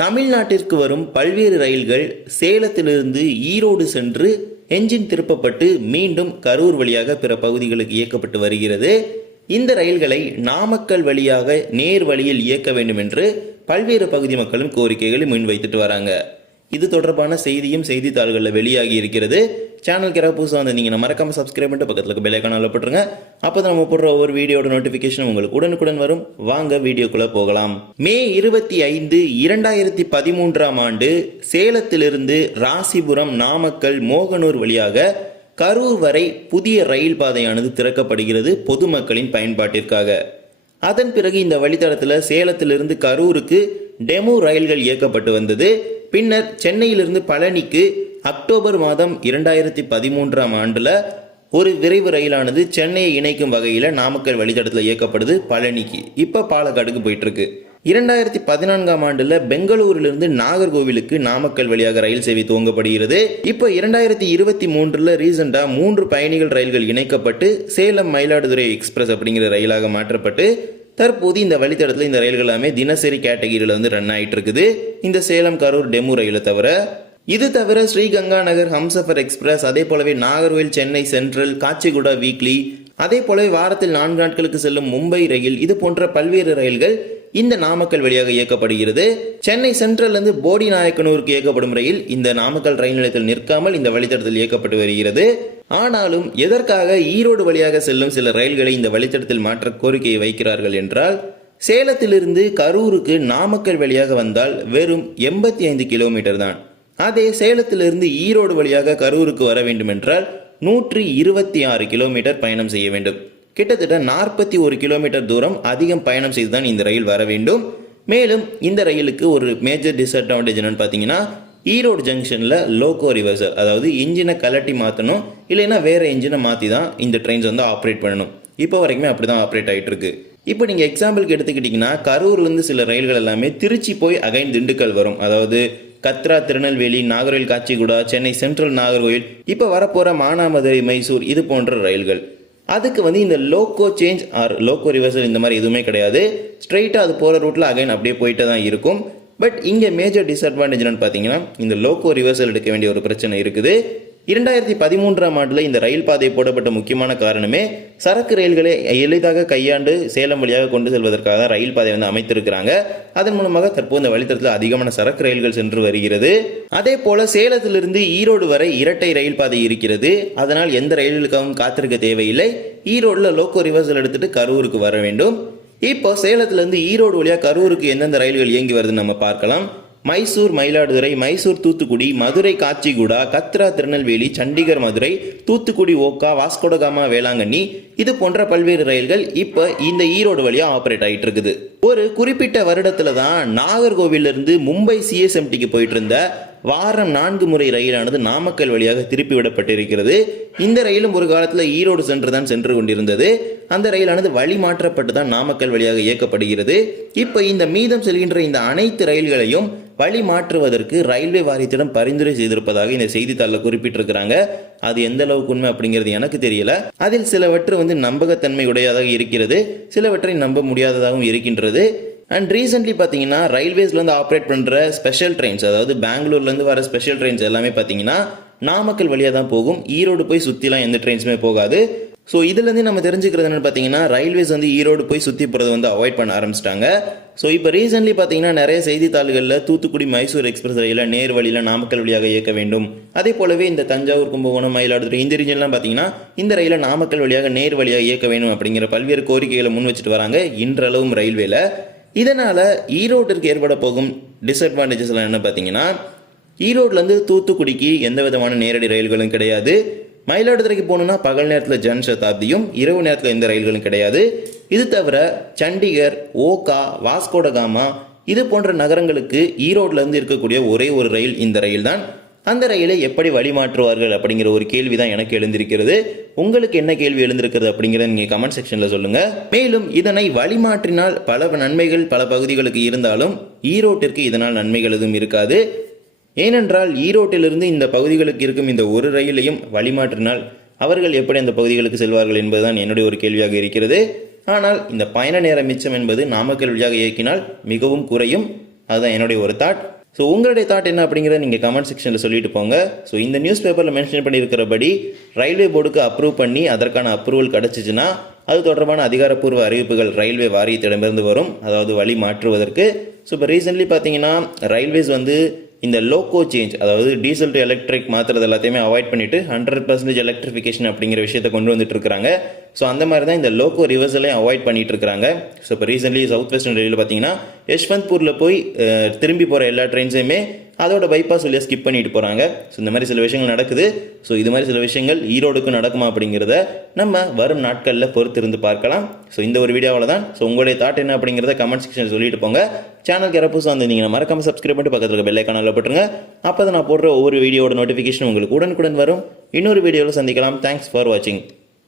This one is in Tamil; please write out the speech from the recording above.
தமிழ்நாட்டிற்கு வரும் பல்வேறு ரயில்கள் சேலத்திலிருந்து ஈரோடு சென்று என்ஜின் திருப்பப்பட்டு மீண்டும் கரூர் வழியாக பிற பகுதிகளுக்கு இயக்கப்பட்டு வருகிறது. இந்த ரயில்களை நாமக்கல் வழியாக நேர் வழியில் இயக்க வேண்டும் என்று பல்வேறு பகுதி மக்களும் கோரிக்கைகளை முன்வைத்துட்டு வராங்க. இது தொடர்பான செய்தியும் செய்தித்தாள்களில் வெளியாகி இருக்கிறது. சேனல் யாராவது புதுசாக வந்திருந்தீங்கன்னா மறக்காமல் சப்ஸ்கிரைப் பண்ணிட்டு பக்கத்தில் இருக்க பெல்லைக்கான போட்டுருங்க. அப்போ நம்ம போடுற ஒவ்வொரு வீடியோட நோட்டிஃபிகேஷன் உங்களுக்கு உடனுக்குடன் வரும். வாங்க வீடியோக்குள்ளே போகலாம். மே இருபத்தி ஐந்து இரண்டாயிரத்தி பதிமூன்றாம் ஆண்டு சேலத்திலிருந்து ராசிபுரம் நாமக்கல் மோகனூர் வழியாக கரூர் வரை புதிய ரயில் பாதையானது திறக்கப்படுகிறது பொதுமக்களின் பயன்பாட்டிற்காக. அதன் பிறகு இந்த வழித்தடத்தில் சேலத்திலிருந்து கரூருக்கு டெமோ ரயில்கள் இயக்கப்பட்டு வந்தது. பின்னர் சென்னையிலிருந்து பழனிக்கு அக்டோபர் மாதம் இரண்டாயிரத்தி பதிமூன்றாம் ஆண்டில் ஒரு விரைவு ரயிலானது சென்னையை இணைக்கும் வகையில் நாமக்கல் வழித்தடத்தில் இயக்கப்படுது பழனிக்கு. இப்போ பாலக்காடுக்கு போயிட்டுருக்கு. இரண்டாயிரத்தி பதினான்காம் ஆண்டுல பெங்களூரிலிருந்து நாகர்கோவிலுக்கு நாமக்கல் வழியாக ரயில் சேவை துவங்கப்படுகிறது. இப்போ இரண்டாயிரத்தி இருபத்தி மூன்றுல ரீசெண்டா மூன்று பயணிகள் ரயில்கள் இணைக்கப்பட்டு சேலம் மயிலாடுதுறை எக்ஸ்பிரஸ் அப்படிங்கிற ரயிலாக மாற்றப்பட்டு தற்போது இந்த வழித்தடத்தில் இந்த ரயில்கள் எல்லாமே தினசரி கேட்டகிரியில் வந்து ரன் ஆகிட்டு இருக்குது இந்த சேலம் கரூர் டெமு ரயிலை தவிர இது தவிர ஸ்ரீகங்கா நகர் ஹம்சஃபர் எக்ஸ்பிரஸ் அதே போலவே நாகர்வேல் சென்னை சென்ட்ரல் காச்சிகுடா வீக்லி அதே போலவே வாரத்தில் நான்கு நாட்களுக்கு செல்லும் மும்பை ரயில் இது போன்ற பல்வேறு ரயில்கள் இந்த நாமக்கல் வழியாக இயக்கப்படுகிறது. சென்னை சென்ட்ரல் இருந்து போடி நாயக்கனூருக்கு இயக்கப்படும் ரயில் இந்த நாமக்கல் ரயில் நிலையத்தில் நிற்காமல் இந்த வழித்தடத்தில் இயக்கப்பட்டு வருகிறது. ஆனாலும் எதற்காக ஈரோடு வழியாக செல்லும் சில ரயில்களை இந்த வழித்தடத்தில் மாற்ற கோரிக்கையை வைக்கிறார்கள் என்றால் சேலத்திலிருந்து கரூருக்கு நாமக்கல் வழியாக வந்தால் வெறும் எண்பத்தி ஐந்து கிலோமீட்டர் தான். அதே சேலத்திலிருந்து ஈரோடு வழியாக கரூருக்கு வர வேண்டுமென்றால் நூற்றி இருபத்தி ஆறு கிலோமீட்டர் பயணம் செய்ய வேண்டும். கிட்டத்தட்ட நாற்பத்தி ஒரு கிலோமீட்டர் தூரம் அதிகம் பயணம் செய்து தான் இந்த ரயில் வர வேண்டும். மேலும் இந்த ரயிலுக்கு ஒரு மேஜர் டிஸ்அட்வான்டேஜ் என்னன்னு பார்த்தீங்கன்னா ஈரோடு ஜங்ஷனில் லோகோ ரிவர்சல் அதாவது இன்ஜினை கலட்டி மாற்றணும் இல்லைன்னா வேறு இன்ஜினை மாற்றி தான் இந்த ட்ரெயின்ஸ் வந்து ஆப்ரேட் பண்ணணும். இப்போ வரைக்குமே அப்படி தான் ஆப்ரேட் ஆகிட்டு இருக்கு. இப்போ நீங்கள் எக்ஸாம்பிளுக்கு எடுத்துக்கிட்டிங்கன்னா கரூர்லேருந்து சில ரயில்கள் எல்லாமே திருச்சி போய் அகைன் திண்டுக்கல் வரும். அதாவது கத்ரா திருநெல்வேலி நாகர்கோவில் காட்சிகுடா சென்னை சென்ட்ரல் நாகர்கோவில் இப்போ வரப்போகிற மானாமதுரை மைசூர் இது போன்ற ரயில்கள். அதுக்கு வந்து இந்த loco change or loco reversal இந்த மாதிரி எதுவுமே கிடையாது. ஸ்ட்ரைட்டாக அது போகிற ரூட்டில் அகைன் அப்படியே போயிட்டு தான் இருக்கும். பட் இங்கே மேஜர் டிஸ்அட்வான்டேஜ் என்னன்னு பார்த்தீங்கன்னா இந்த லோக்கோ ரிவர்சல் எடுக்க வேண்டிய ஒரு பிரச்சனை இருக்குது. இரண்டாயிரத்தி பதிமூன்றாம் ஆண்டில் இந்த ரயில் பாதை போடப்பட்ட முக்கியமான காரணமே சரக்கு ரயில்களை எளிதாக கையாண்டு சேலம் வழியாக கொண்டு செல்வதற்காக தான் ரயில் பாதை வந்து அமைத்திருக்கிறாங்க. அதன் மூலமாக தற்போது இந்த வழித்தடத்தில் அதிகமான சரக்கு ரயில்கள் சென்று வருகிறது. அதே போல சேலத்திலிருந்து ஈரோடு வரை இரட்டை ரயில் பாதை இருக்கிறது. அதனால் எந்த ரயில்களுக்காகவும் காத்திருக்க தேவையில்லை. ஈரோடில் லோக்கோ ரிவர்சல் எடுத்துட்டு கரூருக்கு வர வேண்டும். இப்போ சேலத்திலிருந்து ஈரோடு வழியாக கரூருக்கு எந்தெந்த ரயில்கள் இயங்கி வருதுன்னு நம்ம பார்க்கலாம். மைசூர் மயிலாடுதுறை மைசூர் தூத்துக்குடி மதுரை காச்சிகுடா கத்ரா திருநெல்வேலி சண்டிகர் மதுரை தூத்துக்குடி ஓக்கா வாஸ்கோடகாமா வேளாங்கண்ணி இது போன்ற பல்வேறு ரயில்கள் இப்போ இந்த ஈரோடு வழியாக ஆப்ரேட் ஆகிட்டு இருக்குது ஒரு குறிப்பிட்ட வருடத்தில் தான் நாகர்கோவிலிருந்து மும்பை சிஎஸ்எம்டிக்கு போயிட்டு இருந்த வாரம் நான்கு முறை ரயிலானது நாமக்கல் வழியாக திருப்பி விடப்பட்டிருக்கிறது. இந்த ரயிலும் ஒரு காலத்தில் ஈரோடு சென்று தான் சென்று கொண்டிருந்தது. அந்த ரயிலானது வழி மாற்றப்பட்டு தான் நாமக்கல் வழியாக இயக்கப்படுகிறது. இப்போ இந்த மீதம் செல்கின்ற இந்த அனைத்து ரயில்களையும் வழி மாற்றுவதற்கு ரயில்வே வாரியத்திடம் பரிந்துரை செய்திருப்பதாக இந்த செய்தித்தாளில் குறிப்பிட்டிருக்கிறாங்க. அது எந்த அளவுக்கு உண்மை அப்படிங்கிறது எனக்கு தெரியல. அதில் சிலவற்று வந்து நம்பகத்தன்மை உடையதாக இருக்கிறது. சிலவற்றை நம்ப முடியாததாகவும் இருக்கின்றது. அண்ட் ரீசென்ட்லி பார்த்தீங்கன்னா ரயில்வேஸ்லேருந்து ஆப்ரேட் பண்ணுற ஸ்பெஷல் ட்ரெயின்ஸ் அதாவது பெங்களூர்லேருந்து வர ஸ்பெஷல் ட்ரெயின்ஸ் எல்லாமே பார்த்தீங்கன்னா நாமக்கல் வழியாக தான் போகும். ஈரோடு போய் சுற்றிலாம் எந்த ட்ரெயின்ஸுமே போகாது. ஸோ இதுலேருந்து நம்ம தெரிஞ்சுக்கிறது என்னென்னு பார்த்தீங்கன்னா ரயில்வேஸ் வந்து ஈரோடு போய் சுற்றி போகிறத வந்து அவாய்ட் பண்ண ஆரம்பிச்சிட்டாங்க. ஸோ இப்போ ரீசென்ட்லி பார்த்தீங்கன்னா நிறைய செய்தித்தாள்களில் தூத்துக்குடி மைசூர் எக்ஸ்பிரஸ் ரயிலில் நேர் வழியில் நாமக்கல் வழியாக இயக்க வேண்டும். அதே போலவே இந்த தஞ்சாவூர் கும்பகோணம் மயிலாடுதுறை இந்த ரீஜன்லாம் பார்த்தீங்கன்னா இந்த ரயிலை நாமக்கல் வழியாக நேர் வழியாக இயக்க வேண்டும் அப்படிங்கிற பல்வேறு கோரிக்கைகளை முன் வச்சுட்டு வராங்க இன்றளவும் ரயில்வேல இதனால் ஈரோட்டிற்கு ஏற்பட போகும் டிஸ்அட்வான்டேஜஸ்லாம் என்ன பார்த்தீங்கன்னா ஈரோட்லேருந்து தூத்துக்குடிக்கு எந்த விதமான நேரடி ரயில்களும் கிடையாது. மயிலாடுதுறைக்கு போகணுன்னா பகல் நேரத்தில் ஜன் சதாப்தியும் இரவு நேரத்தில் எந்த ரயில்களும் கிடையாது. இது தவிர சண்டிகர் ஓகா வாஸ்கோடகாமா இது போன்ற நகரங்களுக்கு ஈரோட்லேருந்து இருக்கக்கூடிய ஒரே ஒரு ரயில் இந்த ரயில் தான் அந்த ரயிலை எப்படி வழிமாற்றுவார்கள் அப்படிங்கிற ஒரு கேள்வி தான் எனக்கு எழுந்திருக்கிறது. உங்களுக்கு என்ன கேள்வி எழுந்திருக்கிறது அப்படிங்கிறத நீங்கள் கமெண்ட் செக்ஷனில் சொல்லுங்கள் மேலும் இதனை வழிமாற்றினால் பல நன்மைகள் பல பகுதிகளுக்கு இருந்தாலும் ஈரோட்டிற்கு இதனால் நன்மைகள் எதுவும் இருக்காது. ஏனென்றால் ஈரோட்டிலிருந்து இந்த பகுதிகளுக்கு இருக்கும் இந்த ஒரு ரயிலையும் வழிமாற்றினால் அவர்கள் எப்படி அந்த பகுதிகளுக்கு செல்வார்கள் என்பதுதான் என்னுடைய ஒரு கேள்வியாக இருக்கிறது. ஆனால் இந்த பயண நேர மிச்சம் என்பது நாமக்கல் வழியாக இயக்கினால் மிகவும் குறையும். அதுதான் என்னுடைய ஒரு தாட் ஸோ உங்களுடைய தாட் என்ன அப்படிங்கிறத நீங்கள் கமெண்ட் செக்ஷனில் சொல்லிட்டு போங்க. ஸோ இந்த நியூஸ் பேப்பரில் மென்ஷன் பண்ணியிருக்கிறபடி ரயில்வே போர்டுக்கு அப்ரூவ் பண்ணி அதற்கான அப்ரூவல் கிடச்சிச்சின்னா அது தொடர்பான அதிகாரப்பூர்வ அறிவிப்புகள் ரயில்வே வாரியத்திடமிருந்து வரும். அதாவது வழி மாற்றுவதற்கு. ஸோ இப்போ ரீசெண்ட்லி பார்த்தீங்கன்னா ரயில்வேஸ் வந்து இந்த லோக்கோ சேஞ்ச் அதாவது டீசல் டு எலக்ட்ரிக் மாற்றுறது எல்லாத்தையுமே அவாய்ட் பண்ணிவிட்டு ஹண்ட்ரட் பர்சன்டேஜ் எலக்ட்ரிஃபிகேஷன் அப்படிங்கிற விஷயத்தை கொண்டு வந்துட்டு இருக்காங்க ஸோ அந்த மாதிரி தான் இந்த லோக்கோ ரிவர்சலையும் அவாய்ட் பண்ணிட்டு இருக்காங்க ஸோ இப்போ ரீசென்ட்லி சவுத் வெஸ்டர்ன் ரயில்வே பார்த்தீங்கன்னா யஷ்வந்த்பூரில் போய் திரும்பி போகிற எல்லா ட்ரெயின்ஸையுமே அதோட பைபாஸ் வழியாக ஸ்கிப் பண்ணிட்டு போகிறாங்க ஸோ இந்த மாதிரி சில விஷயங்கள் நடக்குது. ஸோ இது மாதிரி சில விஷயங்கள் ஈரோடுக்கும் நடக்குமா அப்படிங்கிறத நம்ம வரும் நாட்களில் பொறுத்து இருந்து பார்க்கலாம். ஸோ இந்த ஒரு வீடியோவில் தான் ஸோ உங்களுடைய தாட் என்ன அப்படிங்கிறத கமெண்ட் செக்ஷனில் சொல்லிட்டு போங்க. சேனலுக்கு யாராவது வந்து நீங்கள் மறக்காமல் சப்ஸ்கிரைப் பண்ணிட்டு பக்கத்தில் இருக்க பெல் போட்டுருங்க. அப்போ தான் நான் போடுற ஒவ்வொரு வீடியோட நோட்டிஃபிகேஷன் உங்களுக்கு உடனுக்குடன் வரும். இன்னொரு வீடியோவில் சந்திக்கலாம். தேங்க்ஸ் ஃபார் வாட்சிங்